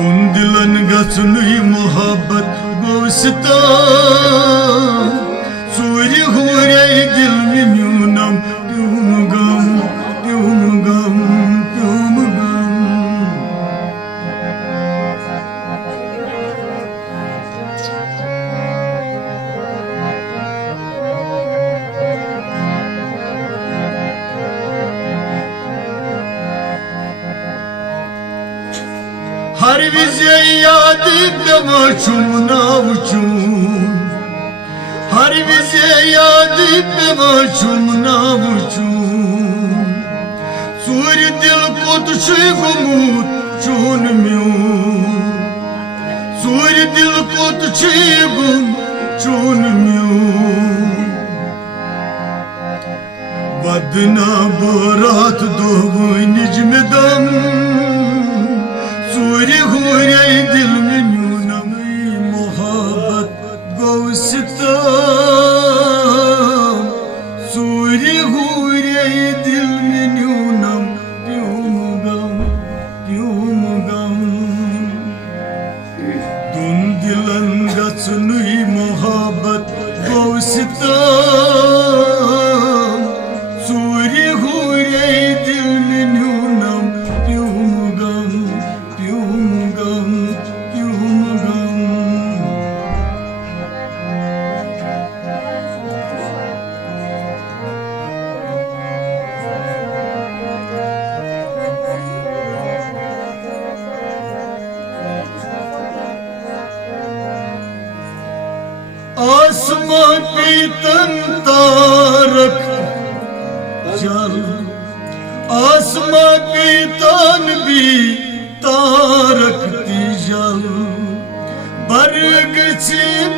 दोन दिलन गचुनुई मोहब्बत गोस्ता सूर्य हुरे दिल में न्यूनम प्यूम गम प्यूम गम प्यूम गम हर विजय याद पेवचुम नावचुम हर विजय याद पेवचुम नावचुम सूर्य दिल को तुझे गुमूत चून म्यूं सूर्य दिल को तुझे गुम चून म्यूं बदना बोरात दो निज में दम सूर्य हुरे दिल में न्यूनम मोहब्बत गोस्ता सूर्य हुरे दिल में न्यूनम प्यूम गम दुन दिलन गचुनुई मोहब्बत गोस्ता सूर्य हुरे दिल में न्यूनम प्यूम गम आसमां पे तन तारक जल आसमां पे तन भी तारक जल बरग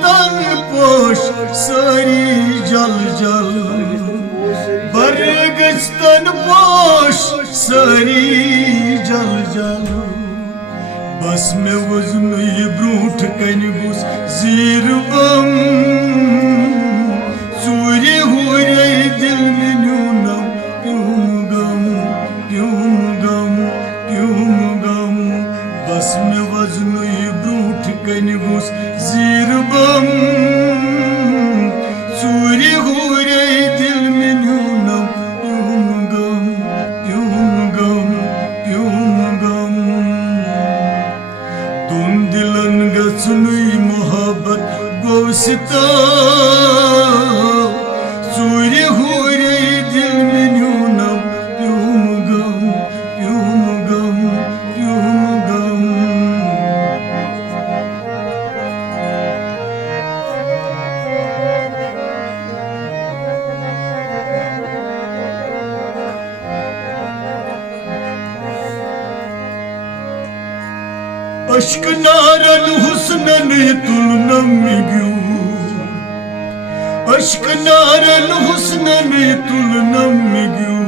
तन पोश सारी जल जल बरग तन पोश सारी जल जल बस में वजन ये ब्रूठ कन गुस जीर बम सूर्य हुरे दिल में न्यूनम प्यूम गम बस में वजन ये ब्रूठ कन गुस जीर बम सूर्य हुरे दिल में न्यूनम प्यूम गम दोन दिलन गचुनुई मोहब्बत गोस्ता सूर्य हुरे दिल में न्यूनम प्यूम गम अश्क नारन हुस्नन तुलनम मिग्यू अश्क नारन हुस्नन तुलनम मिग्यू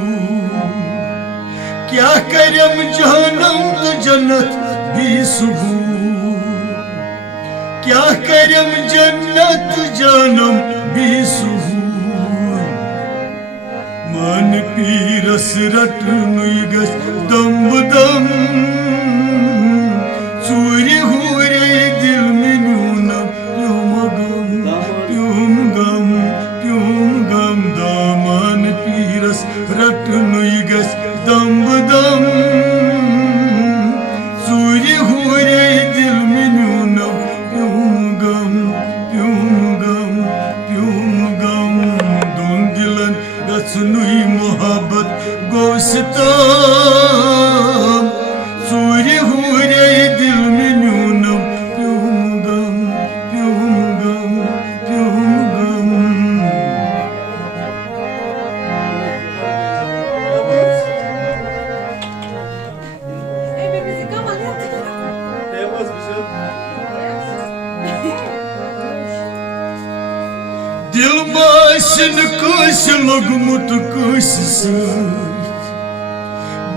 क्या करम जहनम तो जन्नत भी सुबू क्या करम जन्नत जानम भी सुबू मन पीरस रटनुई गस दम दम सूर्य हुरे दिल में न्यूनम प्यूम गम दामन पीरस रटनुई गस दम दम सूर्य हुरे दिल में न्यूनम प्यूम गम दोन दिलन गचुनुई मोहब्बत गोस्ता सूर्य हुरे दिल में न्यूनम प्यूम गम दिल बाशन कुछ लगमुत कुछ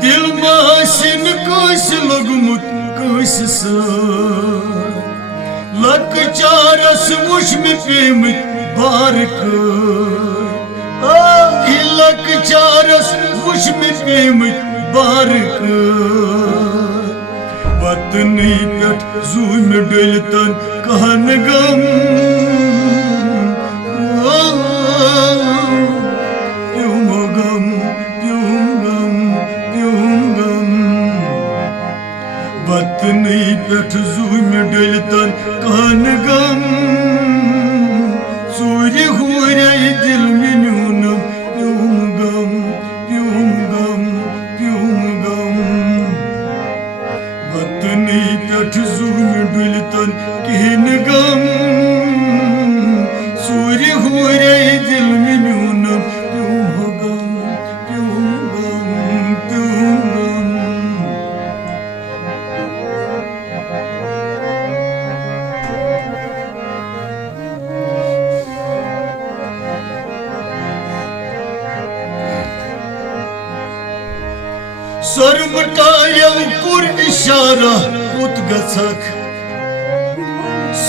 दिल बाशन कुछ लगमुत कुछ लक चारस मुश में पेमत बारक लक चारस मुश में पेमत बारक वतनी पेट जूम डलतन कहन गम प्यूम गम प्यूम गम प्यूम गम वतनी पेट जूम डलतन कहन गम सूर्य हुरे दिल में न्यूनम प्यूम गम प्यूम गम प्यूम गम वतनी पेट जूम डलतन कहन गम सूर्य हुरे दिल में न्यूनम प्यूम गम प्यूम गम प्यूम गम Sormutayam kur işara kut gazak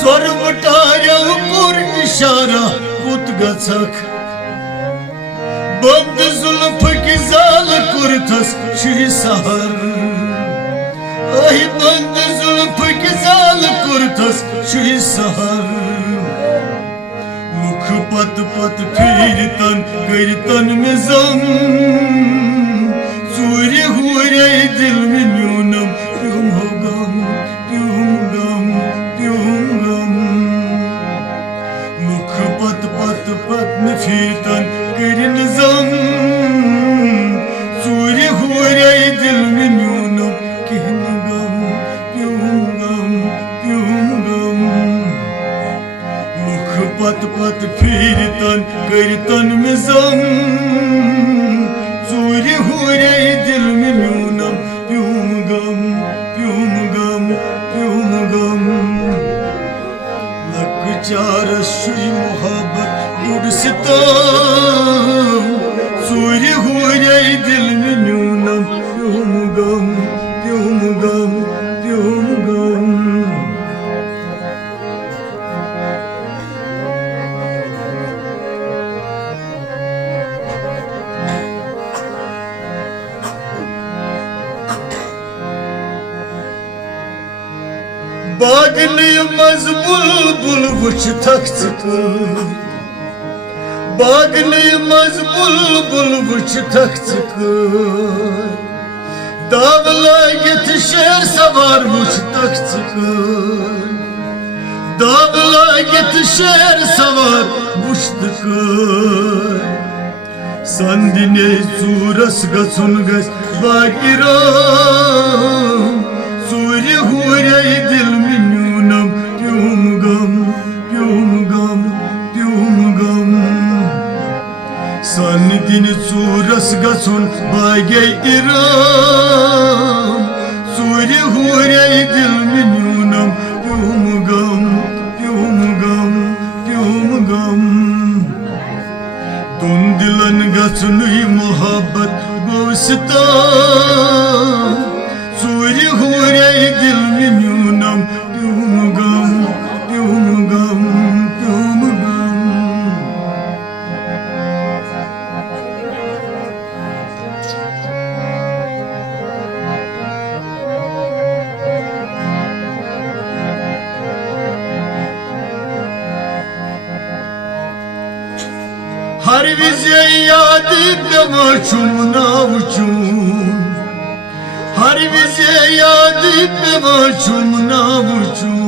Sormutayam kur işara kut gazak Band zulf ki zal kurtas şi sahar Ay band zulf ki zal kurtas şi sahar Mukh pat pat phirtan girtan mein zam सूर्य हुरे दिल में न्यूनम प्यूम गम प्यूम गम प्यूम गम मुख पत पत पत में फिरतन करन जम सूर्य हुरे दिल में न्यूनम कहन गम प्यूम गम प्यूम गम मुख पत पत फिरतन करतन में जम सूर्य हुरे दिल में न्यूनम प्यूम गम प्यूम गम प्यूम गम लक चार शुई मोहब्बत गुड सितम सूर्य हुरे दिल में न्यूनम प्यूम गम प्यूम गम प्यूम गम Bağlı mazbul bul vuç taktık Bağlı mazbul bul vuç taktık Dağla yetişer savar vuç taktık Dağla yetişer savar vuç taktık Sandine suras gasun gas bagiram सूर्य हुरे दिल में न्यूनम प्यूम गम प्यूम गम प्यूम गम सन दिन सूरस गसुन बागे इराम सूर्य हुरे दिल में न्यूनम प्यूम गम प्यूम गम प्यूम गम तुम दिलन गसुन मोहब्बत गोस्ता सूर्य हुरे दिल में न्यूनम प्यूम गम प्यूम गम प्यूम गम हर विजय याद पेवचुम नावचुम हर विजय याद पेवचुम नावचुम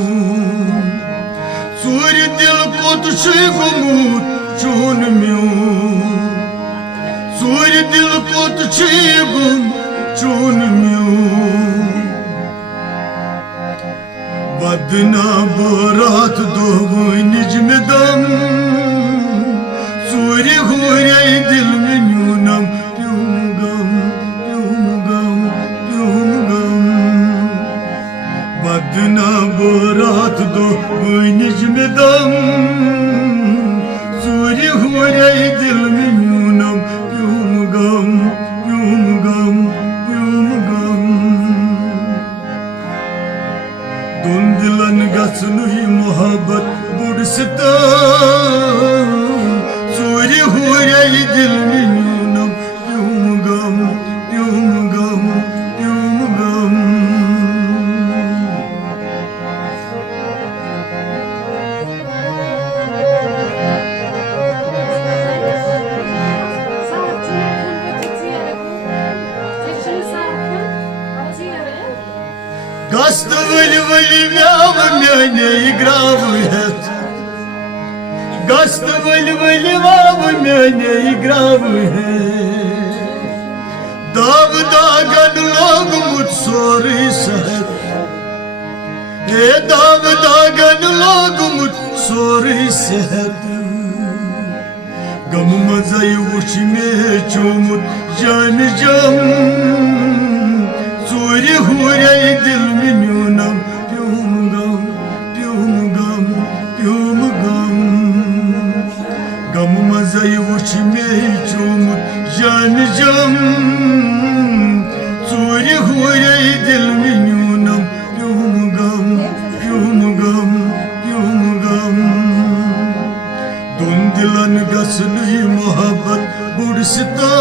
सूर्य दिल को तुझे गुमूत चून म्यूं सूर्य दिल को तुझे गुम चून म्यूं बदना बोरात दो निज में दम सूर्य हुरे दिल में न्यूनम प्यूम गम प्यूम गम प्यूम गम बदना बोरात दो निज में दम सूर्य हुरे दिल में न्यूनम प्यूम गम प्यूम गम प्यूम गम दुन दिलन गसनुई मोहब्बत बुड़सता सूर्य हुरे दिल में न्यूनम प्यूम गम प्यूम गम प्यूम गम गस्त वलि वलि व्याव म्याने ग्राव हेत गस्त वलि वलि वाव म्याने ग्राव है दाव दागन लोगमुत सोरी सहत ए दाव दागन लोगमुत सोरी सहत गम मज़ाई वुछ में चोमुत जान जम चोरी हुरे दिल में न्यूनम प्यूम गम प्यूम गम प्यूम गम गम मज़ाई वुछ में चोमुत जान जम चोरी हुरे दिल में न्यूनम प्यूम गम प्यूम गम प्यूम गम दोन दिलन गसली मोहब्बत बुढ़ सिता